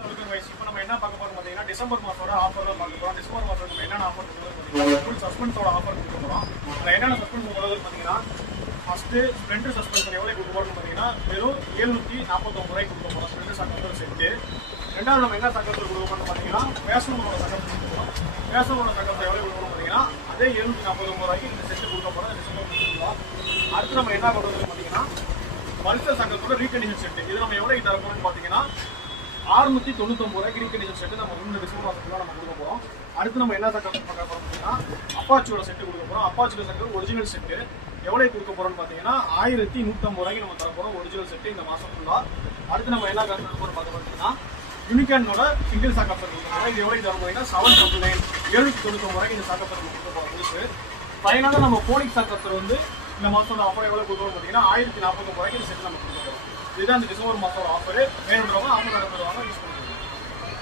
இப்போ நம்ம என்ன பார்க்க போறோம் பார்த்தீங்கன்னா டிசம்பர் மாசோட ஆஃபர் தான் பார்க்க போறோம். டிசம்பர் மாசம் நம்ம என்னென்ன ஆஃபர் கொடுக்குறோம் ஃபுல் சஸ்பென்ஸோட ஆஃபர் கொடுக்க போறோம். அதில் என்னென்ன சஸ்பென்ஸ் கொடுக்குறது பார்த்தீங்கன்னா ஃபர்ஸ்ட் ஸ்ப்ளெண்டர் சஸ்பென்ஷன் எவ்வளோ கொடுக்க போறோம்னு பார்த்தீங்கன்னா வெறும் 749 ரூபாய்க்கு கொடுக்க போறோம் ஸ்ப்ளெண்டர் சக்கரத்தோட செட்டு. ரெண்டாவது நம்ம என்ன சக்கரத்தோடு கொடுக்க போறோம் பார்த்தீங்கன்னா பேசனோட சக்கரத்தை கொடுக்க போறோம். பேசனோட சக்கரத்தை எவ்வளோ கொடுக்க போறோம் பார்த்தீங்கன்னா அதே 749 ரூபாய்க்கு இந்த செட்டு கொடுக்க போறோம். டிசம்பர் கொடுக்கலாம். அடுத்து நம்ம என்ன கொடுக்குறது பார்த்தீங்கன்னா பல்சர் சக்கரத்தோட ரீகண்டிஷன் செட்டு. இது நம்ம எவ்வளோ தர போறோம்னு பார்த்தீங்கன்னா 699 ரூபாய்க்கு ரீகண்டிஷன் செட்டு நம்ம இந்த டிசம்பர் மாதத்துல நம்ம கொடுக்க போறோம். அடுத்து நம்ம என்ன சக்கரம் பார்க்க போறோம் அப்படின்னா அப்பாச்சியோட செட்டு கொடுக்க போறோம். அப்பாச்சியோட சக்கரம் ஒரிஜினல் செட்டு எவ்வளவு கொடுக்க போறோம்னு பார்த்தீங்கன்னா 1150 ரூபாய்க்கு நம்ம தர போறோம் ஒரிஜினல் செட்டு இந்த மாசம் ஃபுல்லா. அடுத்து நம்ம என்ன கரெக்டாக போறோம் பார்க்க பார்த்தீங்கன்னா யூனிகானோட சிங்கிள் சாக்கப்பர் கொடுக்க போறோம். இது எவ்வளவு தர போறீங்கன்னா 799 799 ரூபாய்க்கு இந்த சாக்கப்பர் கொடுக்க போறோம் புதுசு. ஃபைனலாக நம்ம போனிக் சாக்கப்பர் வந்து இந்த மாசத்தோட ஆஃபர் எவ்வளவு கொடுக்குறோம் பார்த்தீங்கன்னா 1049 ரூபாய்க்கு இந்த செட்டு நம்ம கொடுக்க போறோம். இதுதான் இந்த டிசம்பர் மாசத்தோட ஆஃபர். வேணுன்றவங்க ஆஃபர் நடத்துவாங்க.